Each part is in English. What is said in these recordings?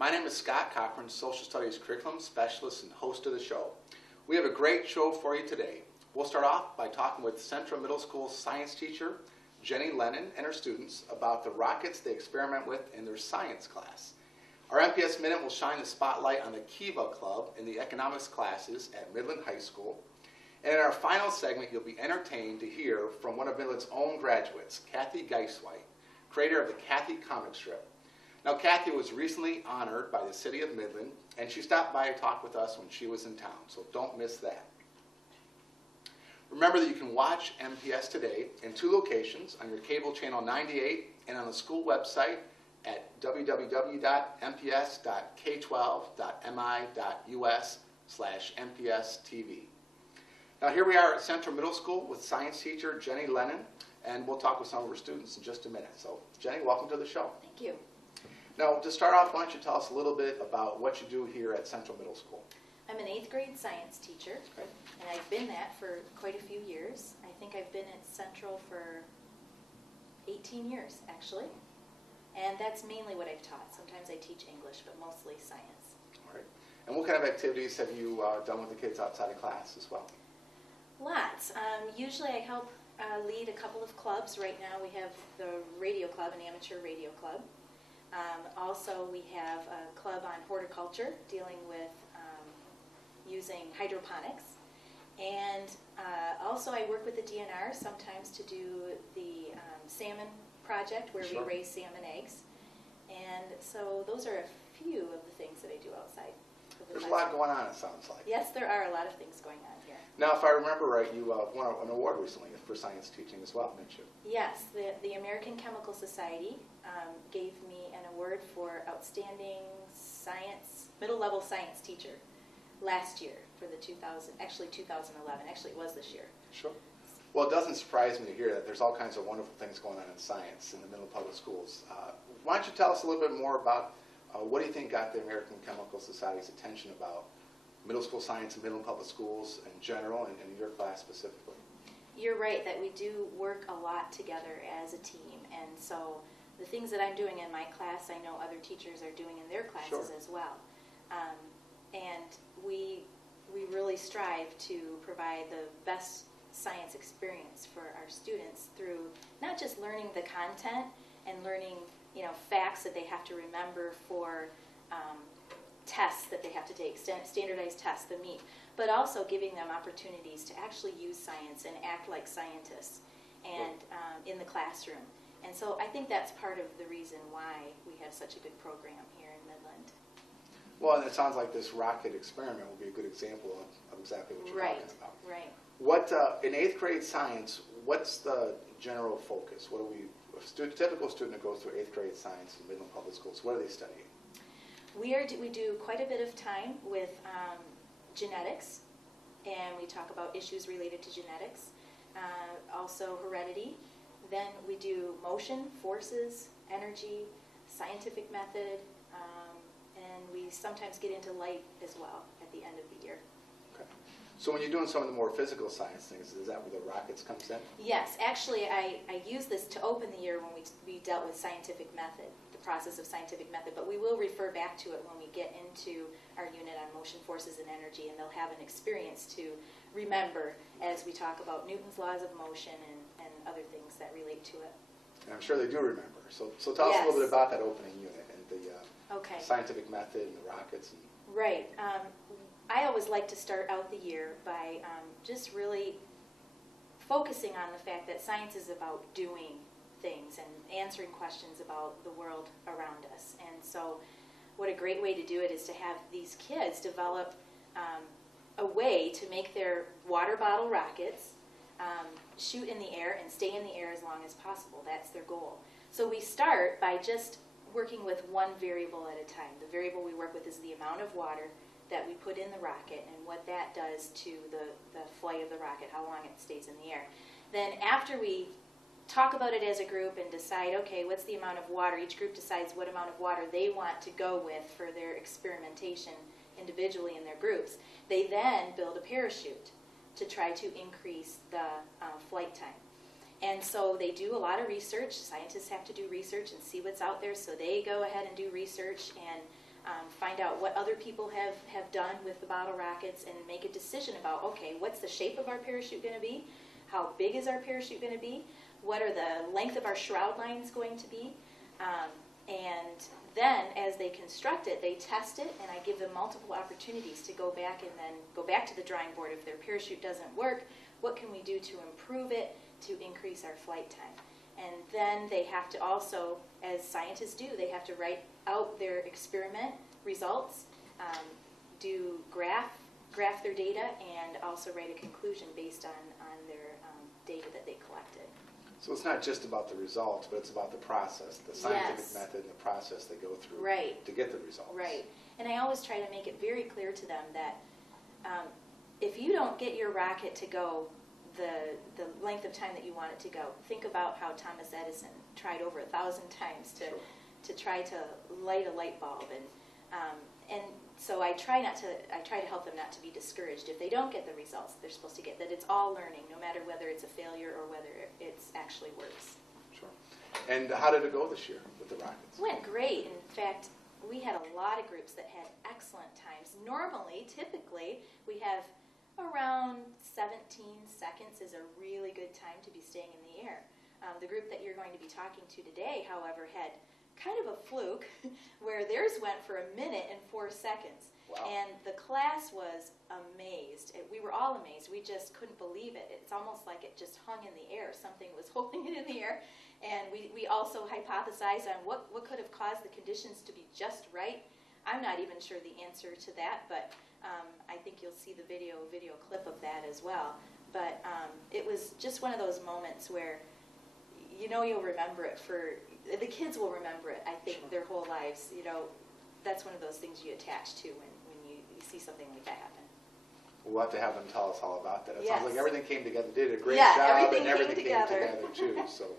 My name is Scott Cochran, Social Studies Curriculum Specialist and host of the show. We have a great show for you today. We'll start off by talking with Central Middle School science teacher Jenny Lennon and her students about the rockets they experiment with in their science class. Our MPS Minute will shine the spotlight on the Kiva Club in the economics classes at Midland High School. And in our final segment, you'll be entertained to hear from one of Midland's own graduates, Kathy Geisweit, creator of the Kathy comic strip. Now, Kathy was recently honored by the City of Midland, and she stopped by to talk with us when she was in town, so don't miss that. Remember that you can watch MPS Today in two locations, on your cable channel 98 and on the school website at www.mps.k12.mi.us/MPS-TV. Now here we are at Central Middle School with science teacher Jenny Lennon, and we'll talk with some of her students in just a minute. So Jenny, welcome to the show. Thank you. Now to start off, why don't you tell us a little bit about what you do here at Central Middle School? I'm an 8th grade science teacher, Okay. and I've been that for quite a few years. I think I've been at Central for 18 years, actually. And that's mainly what I've taught. Sometimes I teach English, but mostly science. All right. And what kind of activities have you done with the kids outside of class as well? Lots. Usually I help lead a couple of clubs. Right now we have the radio club, an amateur radio club. Also we have a club on horticulture dealing with using hydroponics. And also I work with the DNR sometimes to do the salmon project where Sure. we raise salmon eggs. And so those are a few of the things that I do outside of the There's a classroom. lot going on, it sounds like. Yes, there are a lot of things going on here. Now, if I remember right, you won an award recently for science teaching as well, didn't you? Yes, the American Chemical Society gave me an award for outstanding science, middle-level science teacher last year for the 2011. Actually, it was this year. Sure. Well, it doesn't surprise me to hear that there's all kinds of wonderful things going on in science in the Midland Public Schools. Why don't you tell us a little bit more about what do you think got the American Chemical Society's attention about middle school science in Midland Public Schools in general and in your class specifically? You're right that we do work a lot together as a team, and so the things that I'm doing in my class, I know other teachers are doing in their classes Sure. as well. And we really strive to provide the best science experience for our students through not just learning the content and learning, facts that they have to remember for tests that they have to take, standardized tests, the MEP, but also giving them opportunities to actually use science and act like scientists and in the classroom. And so I think that's part of the reason why we have such a good program here in Midland. Well, and it sounds like this rocket experiment will be a good example of exactly what you're talking about. Right. What in 8th grade science, what's the general focus? What do we, a typical student that goes through 8th grade science in Midland Public Schools, what are they studying? We do quite a bit of time with genetics, and we talk about issues related to genetics, also heredity. Then we do motion, forces, energy, scientific method, and we sometimes get into light as well at the end of the year. Okay. So when you're doing some of the more physical science things, is that where the rockets comes in? Yes, actually I used this to open the year when we dealt with scientific method, the process of scientific method, but we will refer back to it when we get into our unit on motion, forces, and energy, and they'll have an experience to remember as we talk about Newton's laws of motion and other things that relate to it. And I'm sure they do remember. So tell us a little bit about that opening unit and the scientific method and the rockets. And Right. I always like to start out the year by just really focusing on the fact that science is about doing things and answering questions about the world around us. And so what a great way to do it is to have these kids develop a way to make their water bottle rockets shoot in the air and stay in the air as long as possible. That's their goal. So we start by just working with one variable at a time. The variable we work with is the amount of water that we put in the rocket and what that does to the flight of the rocket, how long it stays in the air. Then after we talk about it as a group and decide, okay, what's the amount of water, each group decides what amount of water they want to go with for their experimentation individually in their groups. They then build a parachute to try to increase the flight time. And so they do a lot of research. Scientists have to do research and see what's out there, so they go ahead and do research and find out what other people have done with the bottle rockets, and make a decision about, okay, what's the shape of our parachute going to be? How big is our parachute going to be? What are the length of our shroud lines going to be? And then, as they construct it, they test it, and I give them multiple opportunities to go back and then go back to the drawing board. If their parachute doesn't work, what can we do to improve it to increase our flight time? And then they have to also, as scientists do, they have to write out their experiment results, graph their data, and also write a conclusion based on their data that they collected. So it's not just about the results, but it's about the process, the scientific Yes. method and the process they go through Right. to get the results. Right. And I always try to make it very clear to them that if you don't get your rocket to go the length of time that you want it to go, think about how Thomas Edison tried over 1,000 times to try to light a light bulb. And so I try to help them not to be discouraged if they don't get the results they're supposed to get, that it's all learning, no matter whether it's a failure or whether it actually works. Sure. And how did it go this year with the rockets? It went great. In fact, we had a lot of groups that had excellent times. Typically, we have around 17 seconds is a really good time to be staying in the air. The group that you're going to be talking to today, however, had kind of a fluke where theirs went for 1 minute and 4 seconds. Wow. And the class was amazed. We were all amazed. We just couldn't believe it. It's almost like it just hung in the air. Something was holding it in the air. And we also hypothesized on what could have caused the conditions to be just right. I'm not even sure the answer to that, but I think you'll see the video clip of that as well. But it was just one of those moments where you'll remember it the kids will remember it, I think, Sure. their whole lives. That's one of those things you attach to when you see something like that happen. We'll have to have them tell us all about that. It Yes. sounds like everything came together. They did a great Yeah, job, everything and everything came came together. together too. So,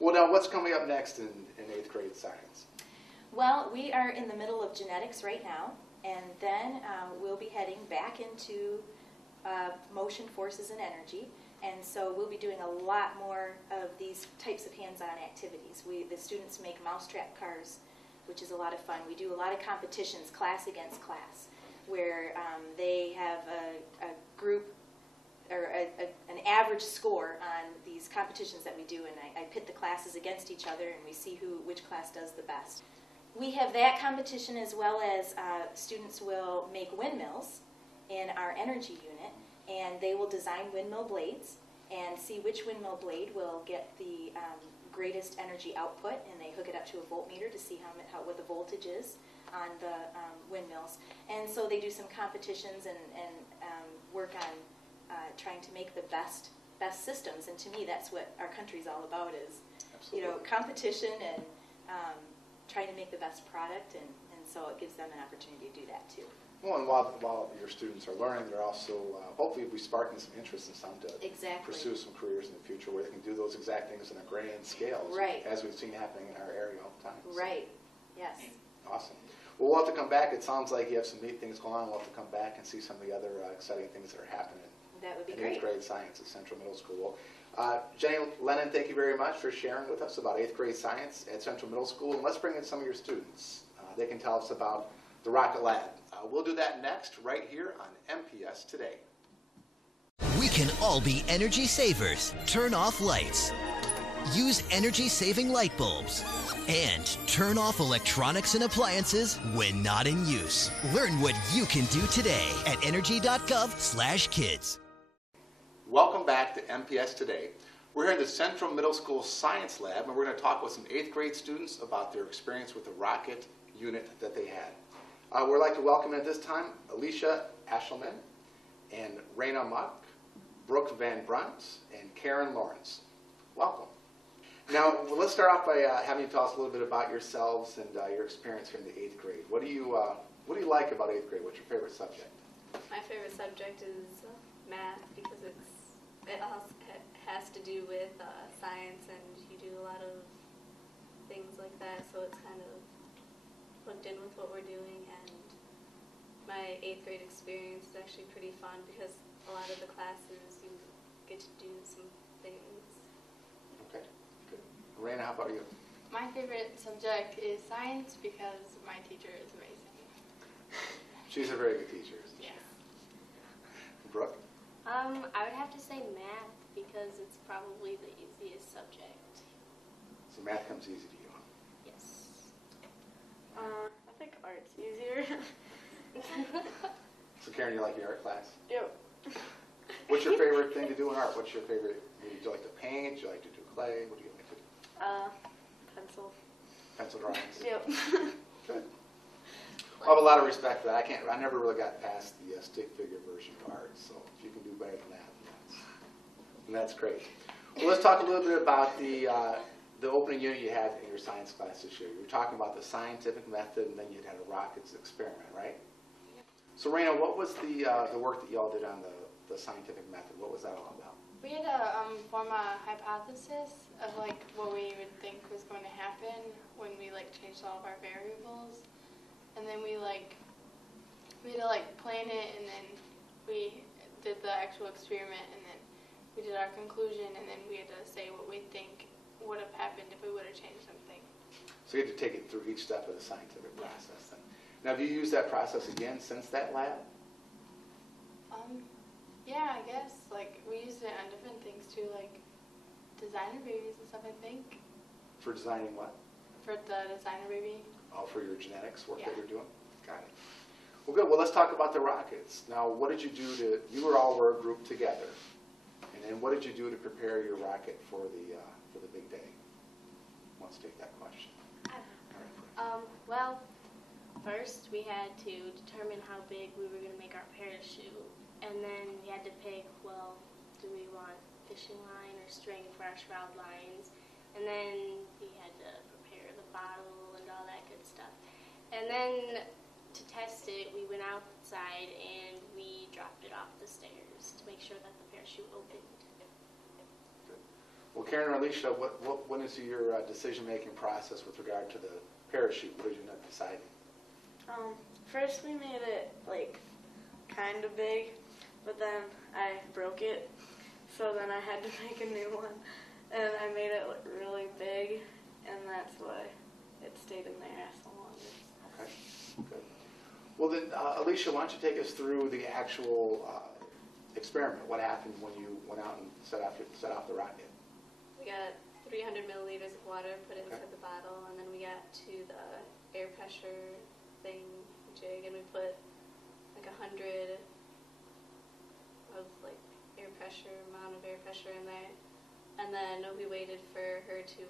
well, now what's coming up next in 8th grade science? Well, we are in the middle of genetics right now, and then we'll be heading back into motion, forces, and energy. And so we'll be doing a lot more of these types of hands-on activities. The students make mousetrap cars, which is a lot of fun. We do a lot of competitions, class against class, where they have a group or an average score on these competitions that we do, and I pit the classes against each other, and we see which class does the best. We have that competition, as well as students will make windmills in our energy unit, and they will design windmill blades and see which windmill blade will get the greatest energy output, and they hook it up to a voltmeter to see what the voltage is on the windmills. And so they do some competitions and work on trying to make the best systems. And to me, that's what our country's all about, is Absolutely. competition and trying to make the best product, and so it gives them an opportunity to do that too. Well, and while your students are learning, they're also hopefully be sparking some interest in some to Exactly. pursue some careers in the future where they can do those exact things on a grand scale, Right. as we've seen happening in our area all the time. So, Right. Yes. awesome. Well, we'll have to come back. It sounds like you have some neat things going on. We'll have to come back and see some of the other exciting things that are happening That would be in great. 8th grade science at Central Middle School. Well, Jenny Lennon, thank you very much for sharing with us about 8th grade science at Central Middle School. And let's bring in some of your students. They can tell us about the Rocket Lab. We'll do that next, right here on MPS Today. We can all be energy savers. Turn off lights. Use energy-saving light bulbs. And turn off electronics and appliances when not in use. Learn what you can do today at energy.gov/kids. Welcome back to MPS Today. We're here in the Central Middle School Science Lab, and we're going to talk with some 8th grade students about their experience with the rocket unit that they had. We'd like to welcome at this time Alicia Ashelman and Raina Muck, Brooke Van Brunt, and Karen Lawrence. Welcome. Now, let's start off by having you tell us a little bit about yourselves and your experience here in the 8th grade. What do you like about 8th grade? What's your favorite subject? My favorite subject is math, because it has to do with science, and you do a lot of things like that, so it's kind of hooked in with what we're doing. And my 8th grade experience is actually pretty fun, because a lot of the classes you get to do some things. Okay, good. Raina, how about you? My favorite subject is science, because my teacher is amazing. She's a very good teacher, isn't she? Brooke? I would have to say math because it's probably the easiest subject. So math comes easy to you, huh? Yes. I think art's easier. So Karen, you like your art class? Yep. What's your favorite thing to do in art? What's your favorite? Do you like to paint? Do you like to do clay? What do you like to do? Pencil. Pencil drawings? Yep. Good. Well, I have a lot of respect for that. I never really got past the stick figure version of art, so if you can do better than that, then that's great. Well, let's talk a little bit about the opening unit you had in your science class this year. You were talking about the scientific method, and then you had a rockets experiment, right? Yep. So, Raina, what was the work that y'all did on the scientific method? What was that all about? We had to form a hypothesis of like what we would think was going to happen when we like changed all of our variables, and then we had to plan it, and then we did the actual experiment, and then we did our conclusion, and then we had to say what we think would have happened if we would have changed something. So you had to take it through each step of the scientific process then. Now, have you used that process again since that lab? Yeah, I guess we used it on different things too, like designer babies and stuff. I think For designing what? for the designer baby. Oh, for your genetics work that Yeah. you're doing? Got it. Well, good. Well, let's talk about the rockets. Now, what did you do you all were a group together, and then what did you do to prepare your rocket for the big day? Who wants to take that question? Well, first we had to determine how big we were going to make our parachute, and then we had to pick, well, do we want fishing line or string for our shroud lines, and then we had to prepare the bottle and all that good stuff. And then to test it, we went outside and we dropped it off the stairs to make sure that the parachute opened. Good. Well, Karen or Alicia, what is your decision-making process with regard to the parachute? What did you end up deciding? First we made it kind of big, but then I broke it, so then I had to make a new one, and I made it look really big, and that's why it stayed in there so long. Okay, good. Well then, Alicia, why don't you take us through the actual experiment? What happened when you went out and set off the rocket? We got 300 milliliters of water put inside the bottle, and then we got to the air pressure thing jig, and we put 100 of amount of air pressure in there, and then we waited for her to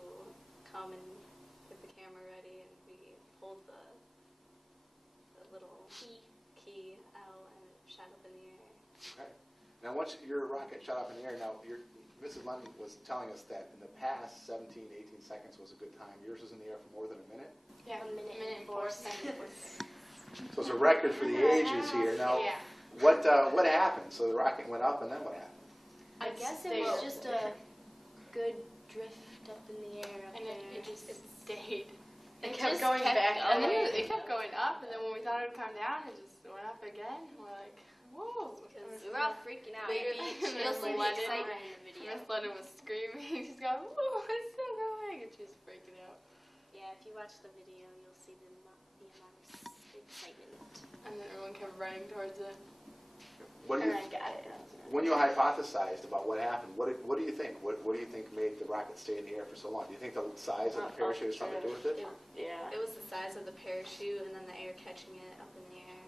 come and get the camera ready, and we pulled the little key out, and it shot up in the air. Okay. Now, once your rocket shot up in the air, Mrs. Lennon was telling us that in the past, 17, 18 seconds was a good time. Yours was in the air for more than a minute? Yeah, A minute and and 4 seconds. So it's a record for the ages here. Now, Yeah. what happened? So the rocket went up, and then what happened? I guess it was just a good drift up in the air up And there. it stayed. It It kept just going kept back, and then going. it kept going up, and then when we thought it would come down, it just went up again. We're like, whoa. We were all freaking out. Baby, You'll see the Lennon. excitement in the video. Miss Lennon was screaming. She's going, whoa, it's still going, and she was freaking out. Yeah, if you watch the video, you'll see the amount of excitement. And then everyone kept running towards it. What do you, And I got it. when you hypothesized about what happened, what do you think? What do you think made the rocket stay in the air for so long? Do you think the size of the parachute has something to do with it? Yeah. It was the size of the parachute, and then the air catching it up in the air.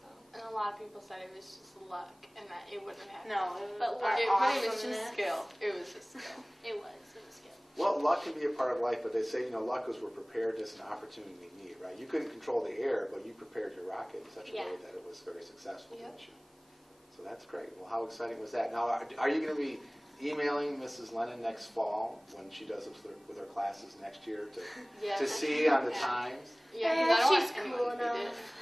So And a lot of people said it was just luck, and that it wouldn't have happened. No, it was But our But it was awesomeness. just skill. It was just skill. It was good. Well, luck can be a part of life, but they say, luck is where preparedness and opportunity meet, right? You couldn't control the air, but you prepared your rocket in such a way Yeah. that it was very successful, Yep. didn't you? So that's great. Well, how exciting was that? Now, are you going to be emailing Mrs. Lennon next fall when she does it with her classes next year Yeah. to see on the times? Yeah, 'cause I don't she's want anyone cool to be enough.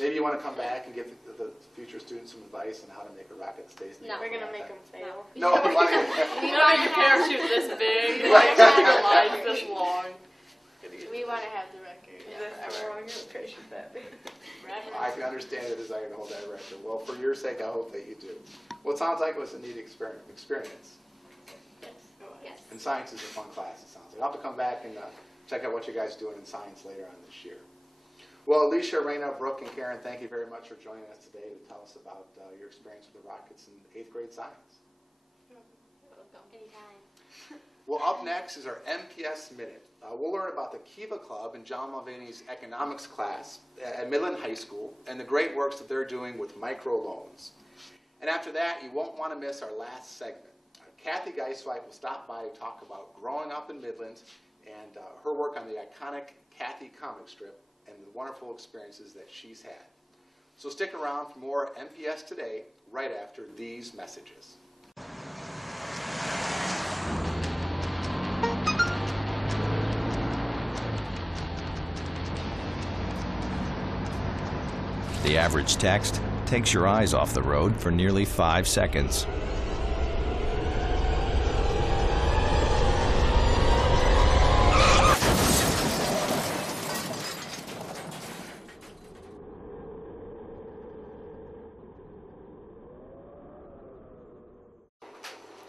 Maybe you want to come back and give the future students some advice on how to make a rocket stay in the No. air. We're for a gonna long make time. them fail. No, you want to. You don't make your parachute this big. Right. The line's this long. We want to have the record. Yeah, This forever. long, it's crazy that big. I can understand the desire to hold that record. Well, for your sake, I hope that you do. Well, it sounds like it was a neat experience. yes. And science is a fun class, it sounds like. I'll have to come back and check out what you guys are doing in science later on this year. Well, Alicia, Raina, Brooke, and Karen, thank you very much for joining us today to tell us about your experience with the Rockets in 8th grade science. Anytime. Well, up next is our MPS Minute. We'll learn about the Kiva Club and John Mulvaney's economics class at Midland High School and the great works that they're doing with microloans. And after that, you won't want to miss our last segment. Kathy Geisweit will stop by to talk about growing up in Midland and her work on the iconic Kathy comic strip and the wonderful experiences that she's had. So stick around for more MPS Today right after these messages. The average text takes your eyes off the road for nearly 5 seconds.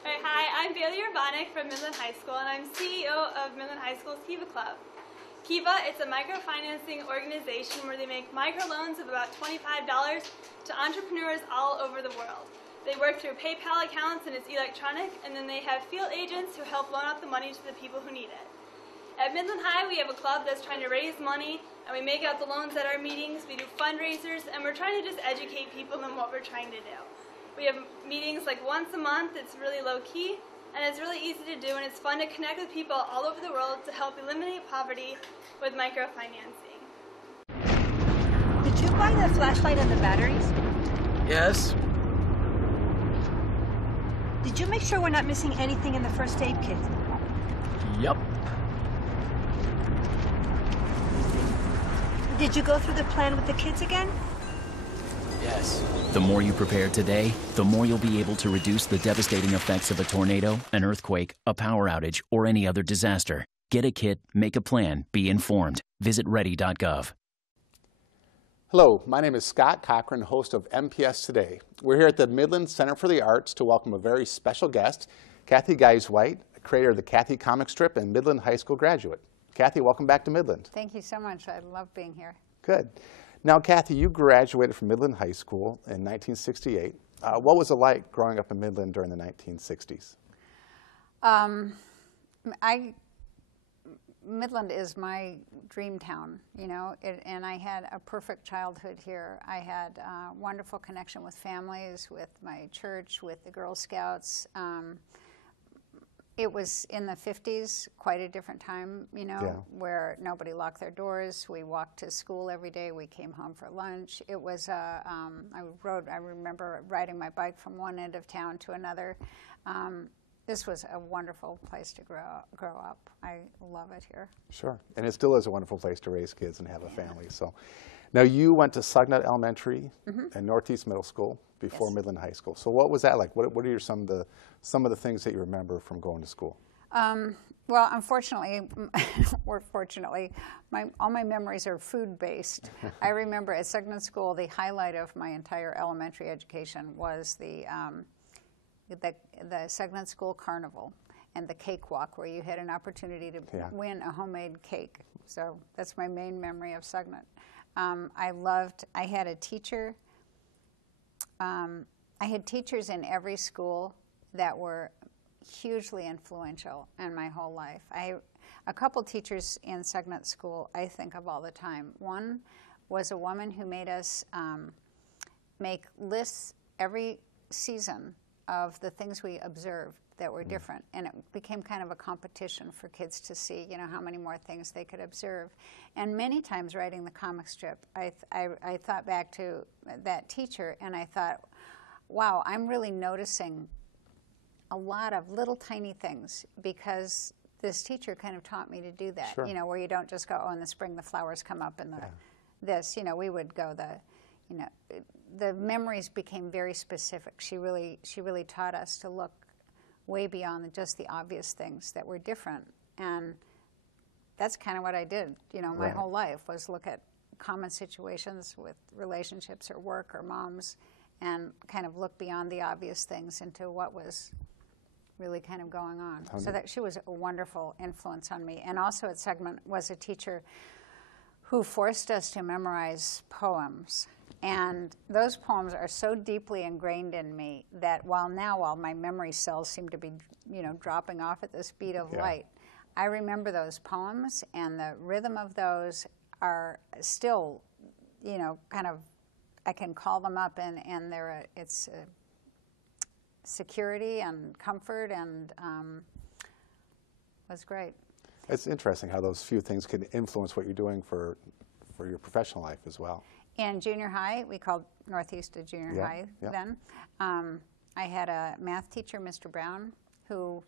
Hi, I'm Bailey Urbanik from Midland High School, and I'm CEO of Midland High School's Kiva Club. Kiva, it's a microfinancing organization where they make microloans of about $25 to entrepreneurs all over the world. They work through PayPal accounts and it's electronic, and then they have field agents who help loan out the money to the people who need it. At Midland High, we have a club that's trying to raise money, and we make out the loans at our meetings, we do fundraisers, and we're trying to just educate people on what we're trying to do. We have meetings like once a month. It's really low key, and it's really easy to do, and it's fun to connect with people all over the world to help eliminate poverty with microfinancing. Did you buy the flashlight and the batteries? Yes. Did you make sure we're not missing anything in the first aid kit? Yep. Did you go through the plan with the kids again? Yes. The more you prepare today, the more you'll be able to reduce the devastating effects of a tornado, an earthquake, a power outage, or any other disaster. Get a kit, make a plan, be informed. Visit ready.gov. Hello, my name is Scott Cochran, host of MPS Today. We're here at the Midland Center for the Arts to welcome a very special guest, Kathy Geisweit, creator of the Kathy comic strip and Midland High School graduate. Kathy, welcome back to Midland. Thank you so much. I love being here. Good. Now, Kathy, you graduated from Midland High School in 1968. What was it like growing up in Midland during the 1960s? Midland is my dream town, you know, and I had a perfect childhood here. I had a wonderful connection with families, with my church, with the Girl Scouts. It was in the 50s, quite a different time, you know, where nobody locked their doors. We walked to school every day. We came home for lunch. It was, I remember riding my bike from one end of town to another. This was a wonderful place to grow up. I love it here. Sure, and it still is a wonderful place to raise kids and have a family. So, now you went to Sugnut Elementary and Northeast Middle School before Midland High School. So what was that like? What are some of the things that you remember from going to school? Well, unfortunately, or fortunately, all my memories are food-based. I remember at Sugnut School, the highlight of my entire elementary education was the Sugnut School Carnival and the cake walk, where you had an opportunity to win a homemade cake. So that's my main memory of Sugnut. I had a teacher. I had teachers in every school that were hugely influential in my whole life. A couple teachers in Sugnut School I think of all the time. One was a woman who made us make lists every season of the things we observed that were different, and it became kind of a competition for kids to see, you know, how many more things they could observe. And many times writing the comic strip, I thought back to that teacher, and I thought, wow, I'm really noticing a lot of little tiny things, because this teacher kind of taught me to do that. Sure. You know, where you don't just go, oh, in the spring the flowers come up, and this, you know, we would go the memories became very specific. She really taught us to look way beyond just the obvious things that were different, and that's kind of what I did. You know, my whole life was look at common situations with relationships or work or moms, and kind of look beyond the obvious things into what was really kind of going on. So that she was a wonderful influence on me. And also at Sugnut was a teacher who forced us to memorize poems. And those poems are so deeply ingrained in me that while my memory cells seem to be, dropping off at the speed of light, I remember those poems, and the rhythm of those are still, kind of, I can call them up, and it's security and comfort, and was great. It's interesting how those few things can influence what you're doing for your professional life as well. In junior high, we called Northeast a junior high then. I had a math teacher, Mr. Brown, who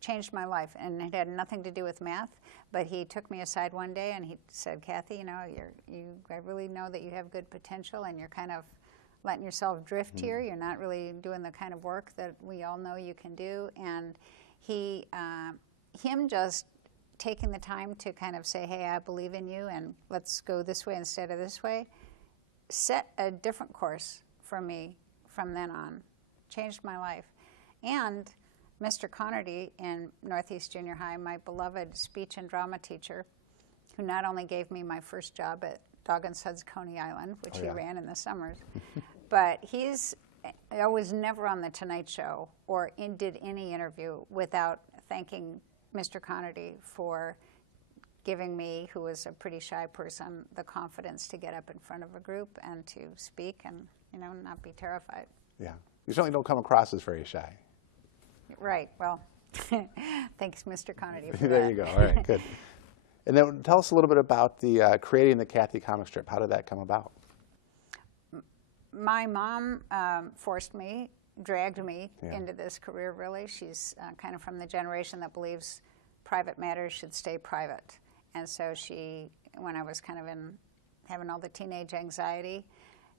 changed my life, and it had nothing to do with math, but he took me aside one day and he said, Kathy, I really know that you have good potential, and you're kind of letting yourself drift here. You're not really doing the kind of work that we all know you can do. And him just taking the time to kind of say, hey, I believe in you, and let's go this way instead of this way, set a different course for me from then on, changed my life. And Mr. Connerty in Northeast Junior High, my beloved speech and drama teacher, who not only gave me my first job at Dog and Suds Coney Island, which he ran in the summers, but I was never on The Tonight Show or did any interview without thanking Mr. Connerty for giving me, who was a pretty shy person, the confidence to get up in front of a group and to speak and, not be terrified. Yeah. You certainly don't come across as very shy. Right. Well, thanks, Mr. Connerty, for There you go. All right, good. And then tell us a little bit about the creating the Kathy comic strip. How did that come about? My mom dragged me into this career, really. She's kind of from the generation that believes private matters should stay private. And so when I was kind of having all the teenage anxiety,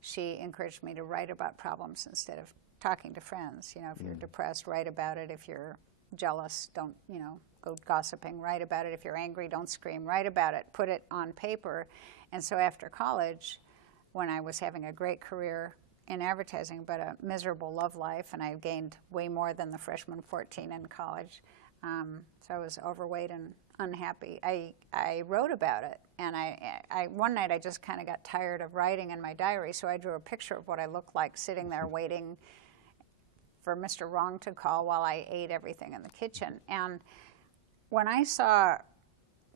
she encouraged me to write about problems instead of talking to friends. If you're depressed, write about it. If you're jealous, don't, go gossiping. Write about it. If you're angry, don't scream. Write about it. Put it on paper. And so after college, when I was having a great career in advertising, but a miserable love life, and I gained way more than the freshman 14 in college, so I was overweight and unhappy. I wrote about it, and one night I just kind of got tired of writing in my diary, so I drew a picture of what I looked like sitting there waiting for Mr. Wrong to call while I ate everything in the kitchen. And when I saw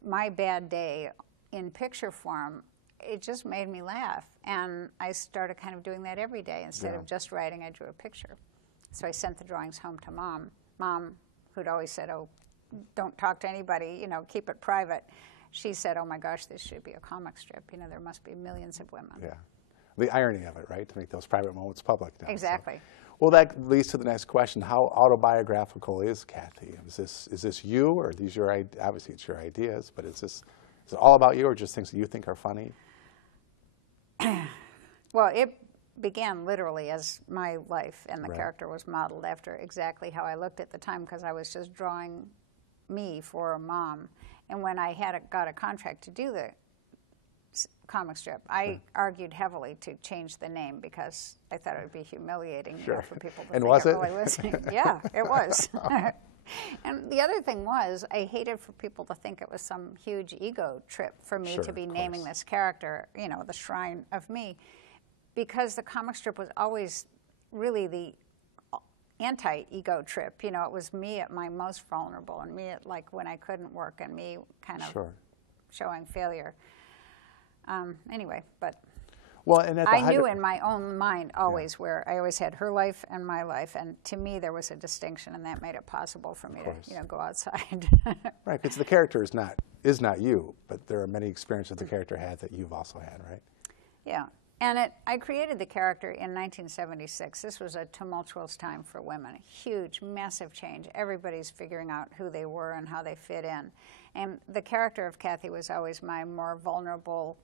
my bad day in picture form, it just made me laugh. And I started kind of doing that every day. Instead of just writing, I drew a picture. So I sent the drawings home to Mom. Mom, who'd always said, oh, don't talk to anybody, keep it private. She said, oh my gosh, this should be a comic strip. There must be millions of women. Yeah. The irony of it, right? To make those private moments public now. Exactly. So. Well, that leads to the next question. How autobiographical is Kathy? Is this you, or are these obviously it's your ideas, but is it all about you, or just things that you think are funny? Well, it began literally as my life, and the character was modeled after exactly how I looked at the time, because I was just drawing me for a mom. And when I got a contract to do the comic strip, I argued heavily to change the name, because I thought it would be humiliating for people to think I'm really listening. Yeah, it was. And the other thing was, I hated for people to think it was some huge ego trip for me to be naming this character, the shrine of me, because the comic strip was always really the anti-ego trip. It was me at my most vulnerable, and me at when I couldn't work, and me kind of showing failure. Anyway, but well, and I knew in my own mind always where I always had her life and my life, and to me there was a distinction, and that made it possible for me to go outside. Right, because the character is not you, but there are many experiences the character had that you've also had, right? Yeah, and I created the character in 1976. This was a tumultuous time for women, a huge, massive change. Everybody's figuring out who they were and how they fit in, and the character of Kathy was always my more vulnerable,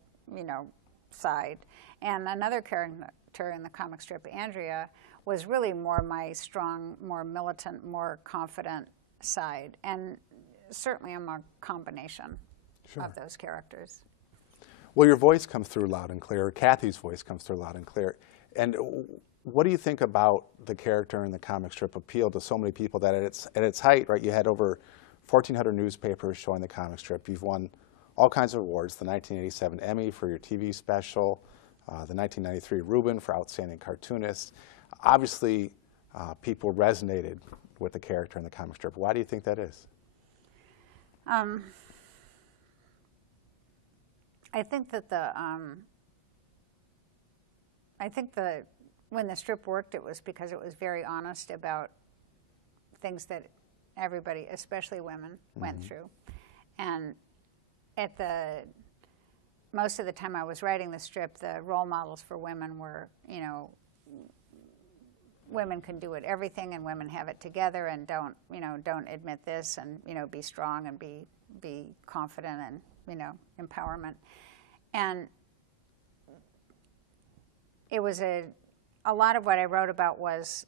side. And another character in the comic strip, Andrea, was really more my strong, more militant, more confident side. And certainly I'm a combination of those characters. Well, your voice comes through loud and clear. Kathy's voice comes through loud and clear. And what do you think about the character in the comic strip appealed to so many people that at its height, right, you had over 1,400 newspapers showing the comic strip. You've won all kinds of awards, the 1987 Emmy for your TV special, the 1993 Reuben for Outstanding Cartoonist. Obviously, people resonated with the character in the comic strip. Why do you think that is? I think that when the strip worked, it was because it was very honest about things that everybody, especially women, went through. And most of the time I was writing the strip, the role models for women were, you know, women can do it everything, and women have it together, and don't admit this, and, you know, be strong and be confident, and, you know, empowerment. And it was a lot of what I wrote about was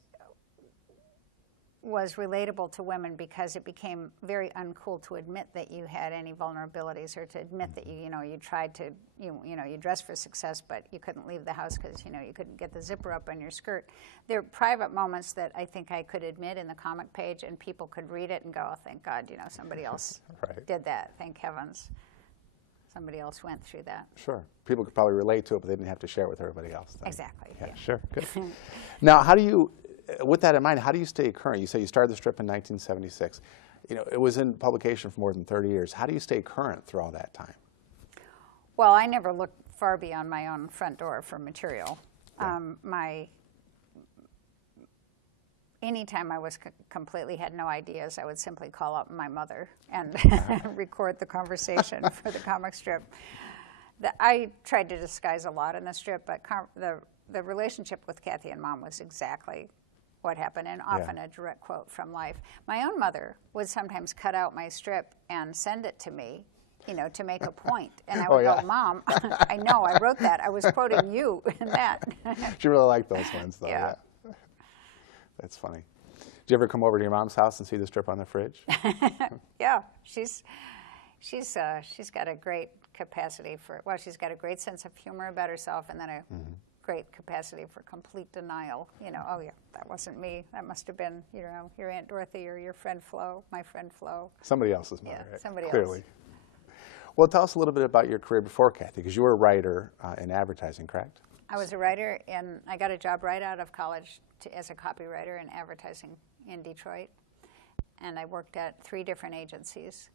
relatable to women, because it became very uncool to admit that you had any vulnerabilities, or to admit that you tried to, you dressed for success, but you couldn't leave the house because, you know, you couldn't get the zipper up on your skirt. There are private moments that I think I could admit in the comic page, and people could read it and go, oh, thank God, you know, somebody else did that. Thank heavens somebody else went through that. Sure. People could probably relate to it, but they didn't have to share it with everybody else. Then. Exactly. Yeah, sure. Good. Now, how do you, with that in mind, how do you stay current? You say you started the strip in 1976. You know, it was in publication for more than 30 years. How do you stay current through all that time? Well, I never looked far beyond my own front door for material. Yeah. Anytime I was completely had no ideas, I would simply call up my mother and record the conversation for the comic strip. I tried to disguise a lot in the strip, but the relationship with Kathy and Mom was exactly what happened, and often a direct quote from life. My own mother would sometimes cut out my strip and send it to me, you know, to make a point. And I would go, Mom, I know, I wrote that. I was quoting you in that. She really liked those ones, though. Yeah. That's funny. Did you ever come over to your mom's house and see the strip on the fridge? Yeah, she's got a great capacity for, well, she's got a great sense of humor about herself, and then a great capacity for complete denial. You know, oh yeah, that wasn't me. That must have been, you know, your Aunt Dorothy or your friend Flo, my friend Flo. Somebody else's mother, yeah, right? Somebody Clearly. else. Well, tell us a little bit about your career before Kathy, because you were a writer in advertising, correct? I was a writer, and I got a job right out of college as a copywriter in advertising in Detroit. And I worked at 3 different agencies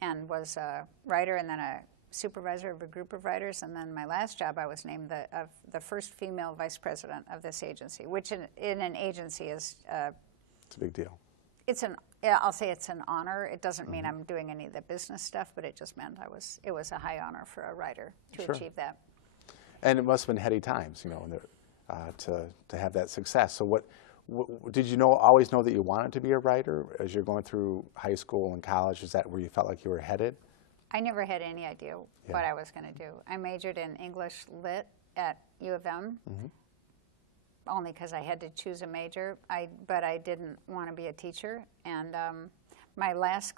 and was a writer and then a supervisor of a group of writers. And then my last job, I was named the first female vice president of this agency, which in an agency is... it's a big deal. I'll say it's an honor. It doesn't mean I'm doing any of the business stuff, but it just meant it was a high honor for a writer to achieve that. And it must have been heady times, you know, to have that success. So what did you always know that you wanted to be a writer as you're going through high school and college? Is that where you felt like you were headed? I never had any idea what I was going to do. I majored in English Lit at U of M, only because I had to choose a major. But I didn't want to be a teacher. And my last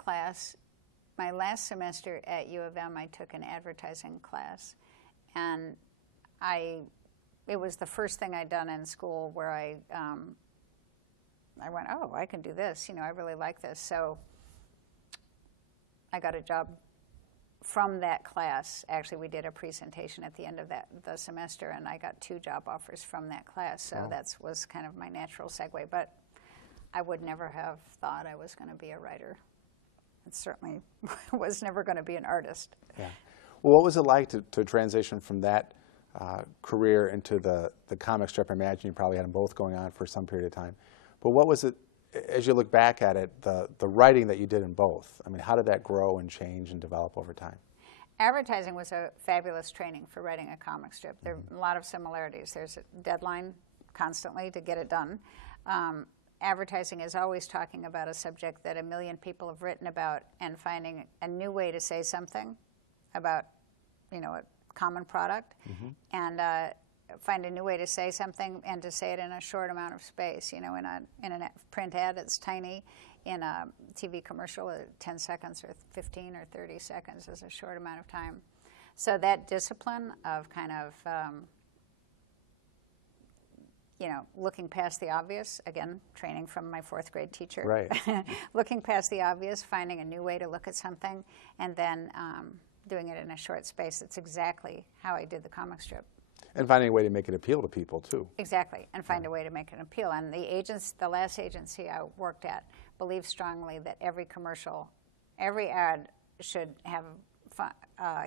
semester at U of M, I took an advertising class, and it was the first thing I'd done in school where I went, oh, I can do this. You know, I really like this. So I got a job from that class. Actually, we did a presentation at the end of the semester, and I got 2 job offers from that class. So that was kind of my natural segue. But I would never have thought I was going to be a writer. It certainly was never going to be an artist. Yeah. Well, what was it like to transition from that career into the comic strip? I imagine you probably had them both going on for some period of time. But what was it, as you look back at it, the writing that you did in both? I mean, how did that grow and change and develop over time? Advertising was a fabulous training for writing a comic strip. There are a lot of similarities. There's a deadline constantly to get it done. Advertising is always talking about a subject that 1 million people have written about and finding a new way to say something about, you know, a common product, and find a new way to say something and to say it in a short amount of space. You know, in a print ad, it's tiny. In a TV commercial, 10 seconds or 15 or 30 seconds is a short amount of time. So that discipline of kind of, you know, looking past the obvious, again, training from my 4th grade teacher. Right. Looking past the obvious, finding a new way to look at something, and then doing it in a short space. It's exactly how I did the comic strip. And finding a way to make it appeal to people, too. Exactly, and find a way to make it appeal. And the last agency I worked at believed strongly that every commercial, every ad should have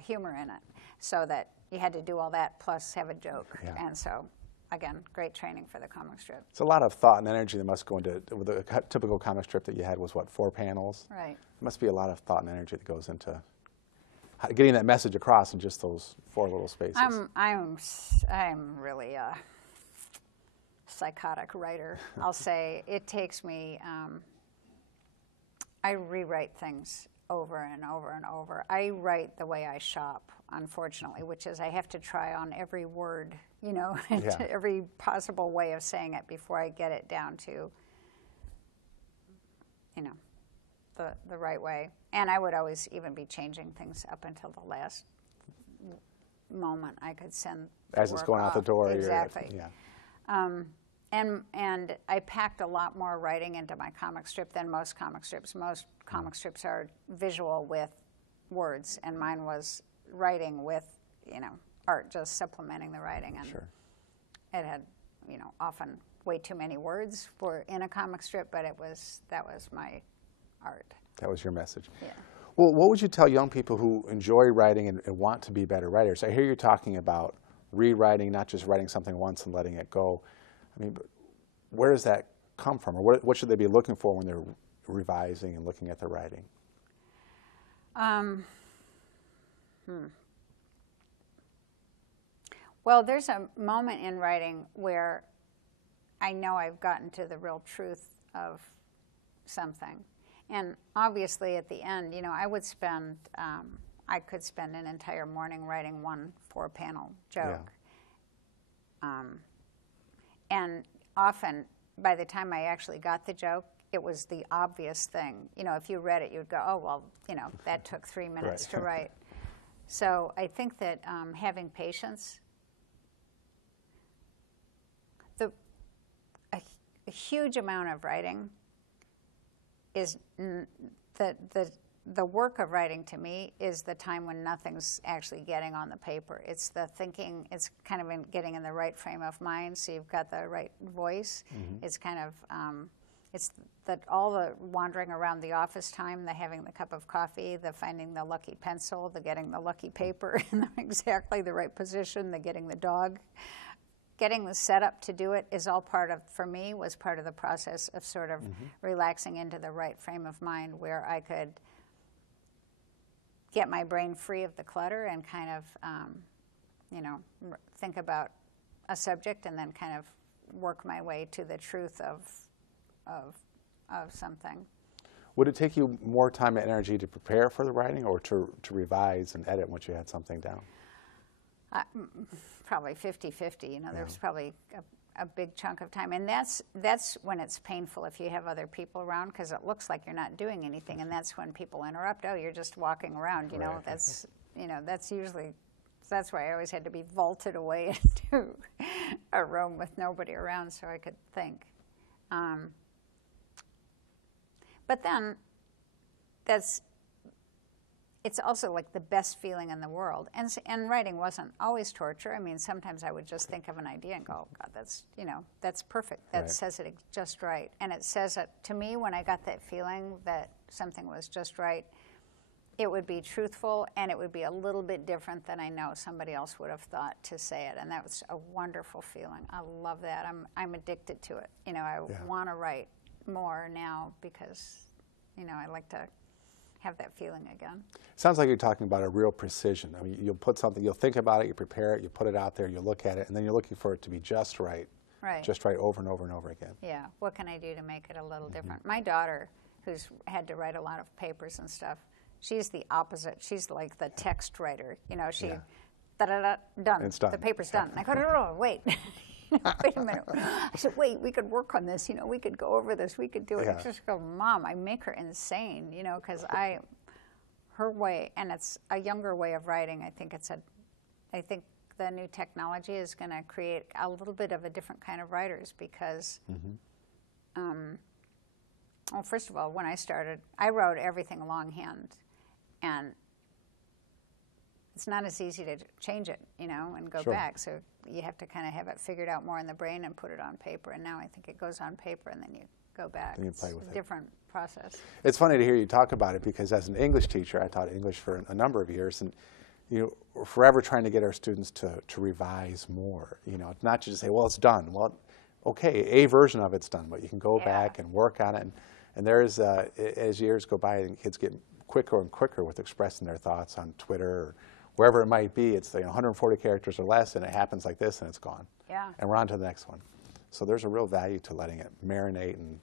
humor in it, so that you had to do all that plus have a joke. Yeah. And so, again, great training for the comic strip. It's a lot of thought and energy that must go into the typical comic strip that you had was, what, 4 panels? Right. There must be a lot of thought and energy that goes into getting that message across in just those 4 little spaces. I'm really a psychotic writer. I'll say it takes me. I rewrite things over and over and over. I write the way I shop, unfortunately, which is I have to try on every word, you know, every possible way of saying it before I get it down to, you know, the right way. And I would always even be changing things up until the last moment I could send as it's going out the door. Exactly. And I packed a lot more writing into my comic strip than most comic strips. Most comic strips are visual with words, and mine was writing with, you know, art, just supplementing the writing. And it had, you know, often way too many words for in a comic strip, but that was my art. That was your message. Yeah. Well, what would you tell young people who enjoy writing and want to be better writers? I hear you talking about rewriting, not just writing something once and letting it go. I mean, where does that come from, or what should they be looking for when they're revising and looking at their writing? Well, there's a moment in writing where I know I've gotten to the real truth of something. And obviously at the end, you know, I could spend an entire morning writing one 4-panel joke. Yeah. And often, by the time I actually got the joke, it was the obvious thing. You know, if you read it, you'd go, oh, well, you know, that took 3 minutes to write. So I think that having patience, a huge amount of writing is the work of writing to me is the time when nothing's actually getting on the paper. It's the thinking, it's kind of getting in the right frame of mind, so you've got the right voice. Mm-hmm. It's kind of, it's all the wandering around the office time, the having the cup of coffee, the finding the lucky pencil, the getting the lucky paper in exactly the right position, the getting the dog. Getting the setup to do it is all part of, for me, was part of the process of sort of relaxing into the right frame of mind where I could get my brain free of the clutter and kind of, you know, think about a subject and then kind of work my way to the truth of something. Would it take you more time and energy to prepare for the writing or to revise and edit once you had something down? Probably 50-50. You know, there's probably a big chunk of time, and that's when it's painful if you have other people around, because it looks like you're not doing anything, and that's when people interrupt. Oh, you're just walking around. You know, that's usually why I always had to be vaulted away into a room with nobody around so I could think. But then it's also like the best feeling in the world. And writing wasn't always torture. I mean, sometimes I would just think of an idea and go, oh, God, that's perfect. That says it just right. And it says it, to me, when I got that feeling that something was just right, it would be truthful and it would be a little bit different than I know somebody else would have thought to say it. And that was a wonderful feeling. I love that. I'm addicted to it. You know, I want to write more now because, you know, I like to have that feeling again. Sounds like you're talking about a real precision. I mean, you'll put something, you'll think about it, you prepare it, you put it out there, you look at it, and then you're looking for it to be just right. Right. Just right over and over and over again. Yeah. What can I do to make it a little different? My daughter, who's had to write a lot of papers and stuff, she's the opposite. She's like the text writer. You know, she da-da-da, done. It's done. The paper's done. And I go, no, wait. Wait a minute. I said, wait, we could work on this. You know, we could go over this. We could do it. Yeah. I just go, Mom, I make her insane, you know, because her way, and it's a younger way of writing. I think the new technology is going to create a little bit of a different kind of writers because, well, first of all, when I started, I wrote everything longhand, and it's not as easy to change it, you know, and go Sure. back. So you have to kind of have it figured out more in the brain and put it on paper. And now I think it goes on paper and then you go back. Then you It's play with a it. different process. It's funny to hear you talk about it because as an English teacher, I taught English for a number of years, and you know, we're forever trying to get our students to revise more. You know, not to just say, well, it's done. Well, okay, a version of it's done, but you can go back and work on it. And there's, as years go by, and kids get quicker and quicker with expressing their thoughts on Twitter or wherever it might be. It's 140 characters or less, and it happens like this, and it's gone. Yeah. And we're on to the next one. So there's a real value to letting it marinate and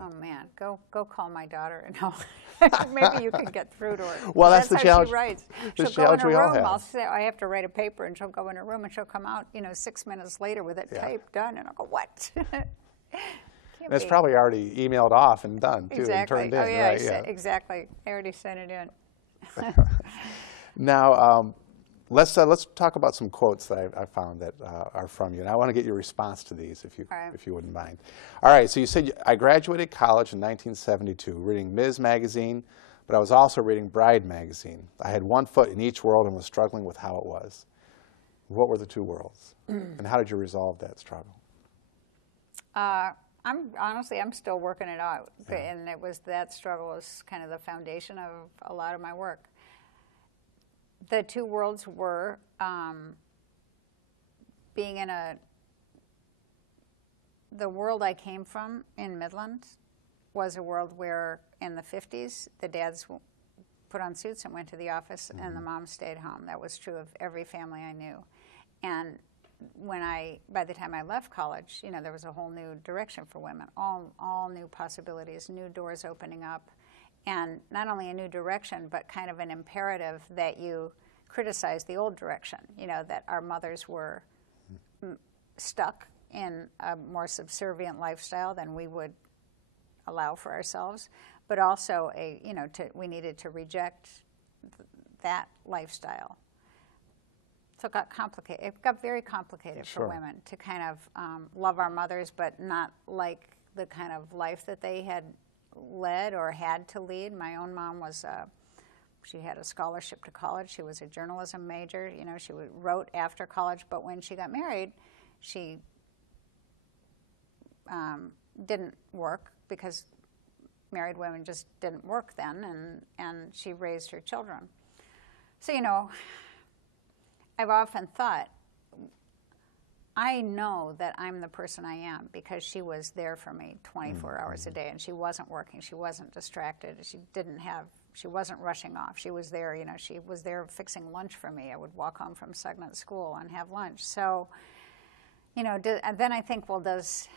oh man, go call my daughter and maybe you can get through to her. Well, that's the how challenge. She writes. The She'll go in challenge her we all room. have. I'll say I have to write a paper, and she'll go in her room and she'll come out, 6 minutes later with it typed done, and I'll go, what? And it's probably already emailed off and done too, Exactly. and turned in. Oh yeah, Right? exactly. I already sent it in. Now, let's talk about some quotes that I found that are from you, and I want to get your response to these, if you wouldn't mind. All right. So you said I graduated college in 1972, reading Ms. Magazine, but I was also reading Bride Magazine. I had one foot in each world and was struggling with how it was. What were the two worlds, and how did you resolve that struggle? I'm still working it out, and that struggle was kind of the foundation of a lot of my work. The two worlds were being in the world I came from in Midland was a world where in the 50s the dads put on suits and went to the office and the moms stayed home. That was true of every family I knew. And by the time I left college, there was a whole new direction for women, all new possibilities, new doors opening up. And not only a new direction, but kind of an imperative that you criticize the old direction, that our mothers were stuck in a more subservient lifestyle than we would allow for ourselves, but also we needed to reject that lifestyle. So it got complicated. It got very complicated for women to kind of love our mothers, but not like the kind of life that they had led or had to lead. My own mom she had a scholarship to college. She was a journalism major. She wrote after college, but when she got married, she didn't work because married women just didn't work then, and she raised her children. So, I've often thought, I know that I'm the person I am because she was there for me 24 hours a day, and she wasn't working, she wasn't distracted, she wasn't rushing off. She was there, she was there fixing lunch for me. I would walk home from Sugnant School and have lunch. So, and then I think, well, does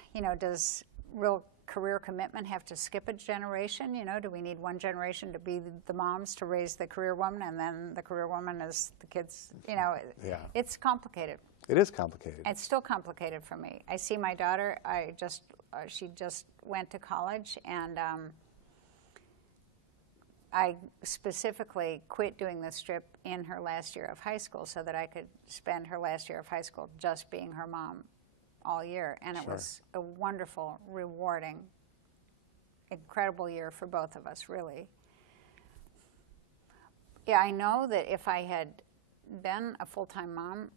real career commitment have to skip a generation? Do we need one generation to be the moms to raise the career woman, and then the career woman is the kids? It's complicated. It is complicated. It's still complicated for me. I see my daughter. She just went to college, and I specifically quit doing the strip in her last year of high school so that I could spend her last year of high school just being her mom all year. And it was a wonderful, rewarding, incredible year for both of us, really. Yeah, I know that if I had been a full-time mom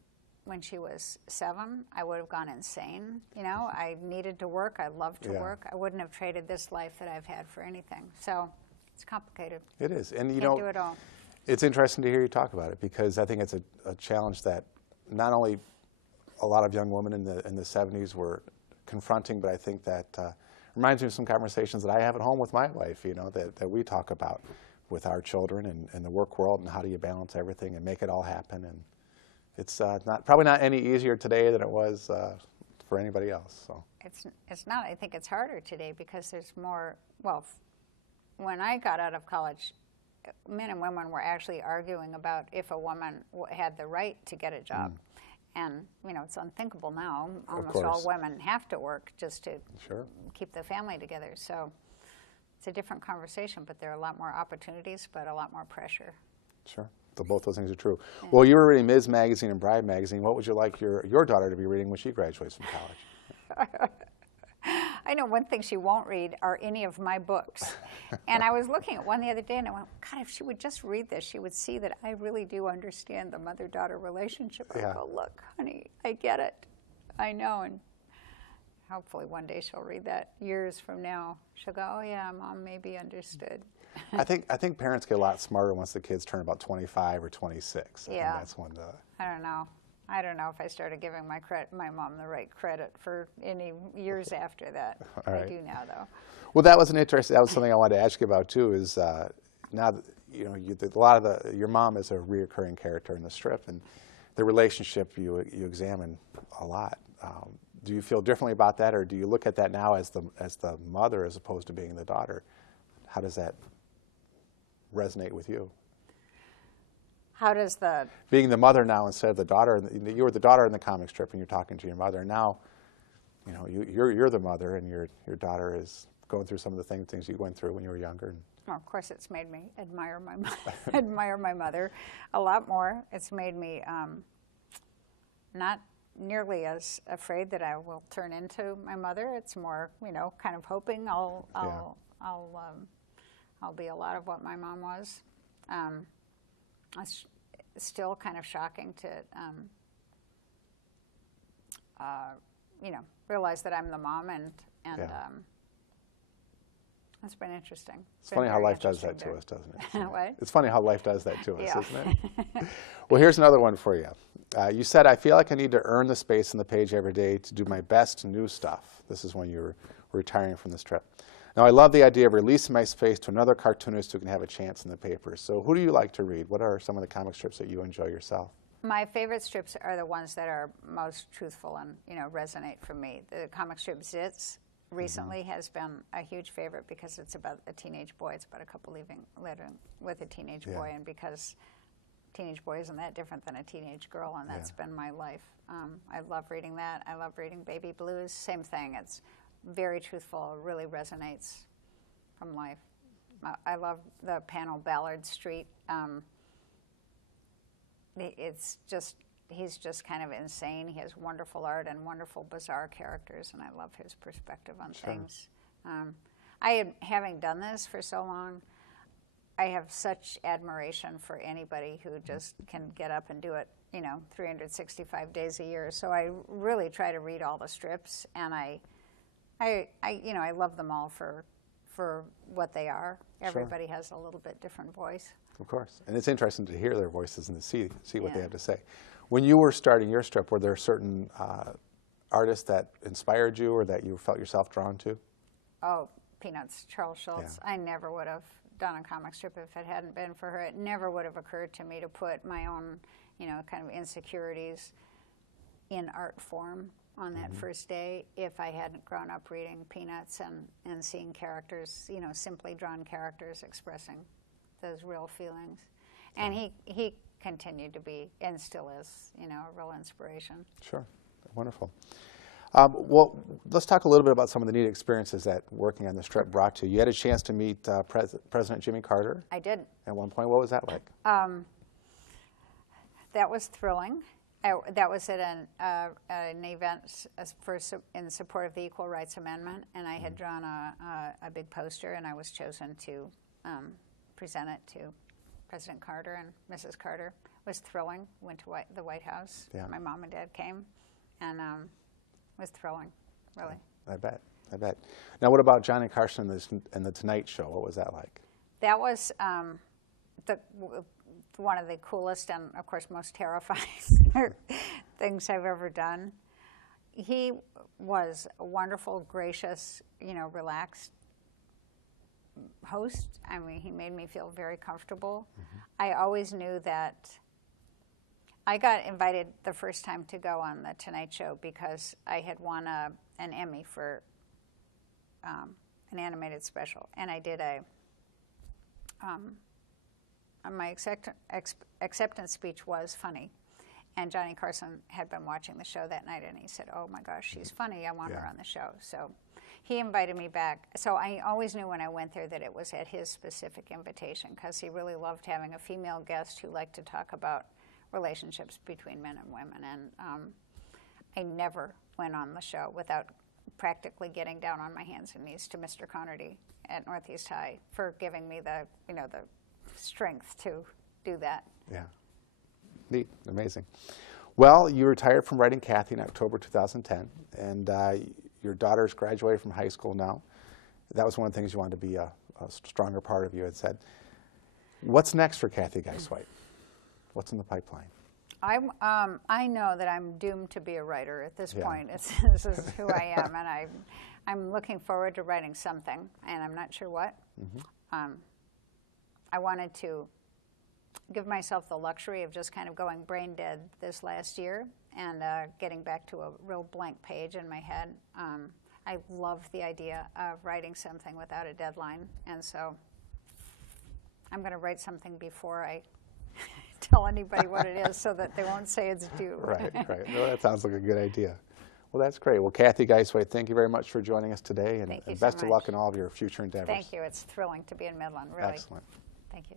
when she was 7, I would have gone insane. I needed to work. I loved to work. I wouldn't have traded this life that I've had for anything. So it's complicated. It is. And Can't do it all. It's interesting to hear you talk about it because I think it's a challenge that not only a lot of young women in the 70s were confronting, but I think that reminds me of some conversations that I have at home with my wife, that we talk about with our children and the work world and how do you balance everything and make it all happen. And it's probably not any easier today than it was for anybody else. So it's not. I think it's harder today because there's more. Well, when I got out of college, men and women were actually arguing about if a woman had the right to get a job. And, it's unthinkable now. Almost all women have to work just to keep the family together. So it's a different conversation, but there are a lot more opportunities, but a lot more pressure. Sure. So both those things are true. Yeah. Well, you were reading Ms. Magazine and Bride Magazine. What would you like your daughter to be reading when she graduates from college? I know one thing she won't read are any of my books. And I was looking at one the other day and I went, God, if she would just read this, she would see that I really do understand the mother-daughter relationship. I go, look, honey, I get it. I know. And hopefully one day she'll read that years from now. She'll go, oh yeah, Mom maybe understood. I think parents get a lot smarter once the kids turn about 25 or 26. I think that's when the... I don't know. I don't know if I started giving my mom the right credit for any years after that. I do now, though. Well, that was something I wanted to ask you about too. Is now that your mom is a reoccurring character in the strip, and the relationship you examine a lot. Do you feel differently about that, or do you look at that now as the mother as opposed to being the daughter? How does that resonate with you? How does the... Being the mother now instead of the daughter. You were the daughter in the comic strip and you're talking to your mother. Now, you're the mother and your daughter is going through some of the things you went through when you were younger. Well, of course, it's made me admire my mother a lot more. It's made me not nearly as afraid that I will turn into my mother. It's more, kind of hoping I'll be a lot of what my mom was. It's still kind of shocking to, realize that I'm the mom, and it's been interesting. It's funny how life does that to us, doesn't it? What? It's funny how life does that to us, isn't it? Well, here's another one for you. You said, I feel like I need to earn the space on the page every day to do my best new stuff. This is when you're retiring from the strip. Now, I love the idea of releasing my space to another cartoonist who can have a chance in the paper. So who do you like to read? What are some of the comic strips that you enjoy yourself? My favorite strips are the ones that are most truthful and, resonate for me. The comic strip Zits recently has been a huge favorite because it's about a teenage boy. It's about a couple living with a teenage boy, and because teenage boy isn't that different than a teenage girl, and that's been my life. I love reading that. I love reading Baby Blues. Same thing. It's very truthful. It really resonates from life. I love the panel Ballard Street. He's just kind of insane. He has wonderful art and wonderful bizarre characters, and I love his perspective on things. Having done this for so long, I have such admiration for anybody who just can get up and do it, 365 days a year. So I really try to read all the strips, and I love them all for what they are. Everybody has a little bit different voice. Of course. And it's interesting to hear their voices and to see what they have to say. When you were starting your strip, were there certain artists that inspired you or that you felt yourself drawn to? Oh, Peanuts, Charles Schultz. I never would have done a comic strip if it hadn't been for her. It never would have occurred to me to put my own, kind of insecurities in art form on that first day if I hadn't grown up reading Peanuts and seeing characters, simply drawn characters expressing those real feelings. And he continued to be, and still is, a real inspiration. Sure. Wonderful. Well, let's talk a little bit about some of the neat experiences that working on the strip brought to you. You had a chance to meet President Jimmy Carter. I did. At one point. What was that like? That was thrilling. That was at an event in support of the Equal Rights Amendment, and I had drawn a big poster, and I was chosen to present it to President Carter and Mrs. Carter. It was thrilling. Went to the White House. Yeah. My mom and dad came, and it was thrilling, really. I bet. Now, what about Johnny Carson and the Tonight Show? What was that like? That was one of the coolest and, of course, most terrifying things I've ever done. He was a wonderful, gracious, relaxed host. I mean, he made me feel very comfortable. I always knew that I got invited the first time to go on the Tonight Show because I had won an Emmy for an animated special, and I did my acceptance speech was funny, and Johnny Carson had been watching the show that night, and he said, "Oh my gosh, she's funny. I want her on the show." So he invited me back. So I always knew when I went there that it was at his specific invitation because he really loved having a female guest who liked to talk about relationships between men and women. And I never went on the show without practically getting down on my hands and knees to Mr. Connerty at Northeast High for giving me the, the strength to do that. Yeah. Neat. Amazing. Well, you retired from Writing Cathy in October 2010, and your daughter's graduated from high school now. That was one of the things you wanted to be a stronger part of, you had said. What's next for Cathy Geisweit? What's in the pipeline? I know that I'm doomed to be a writer at this point. This is who I am, and I'm looking forward to writing something, and I'm not sure what. I wanted to give myself the luxury of just kind of going brain dead this last year and getting back to a real blank page in my head. I love the idea of writing something without a deadline, and so I'm going to write something before I tell anybody what it is so that they won't say it's due. Right. No, that sounds like a good idea. Well, that's great. Well, Cathy Geisweit, thank you very much for joining us today, and best of luck in all of your future endeavors. Thank you. It's thrilling to be in Midland, really. Excellent. Thank you.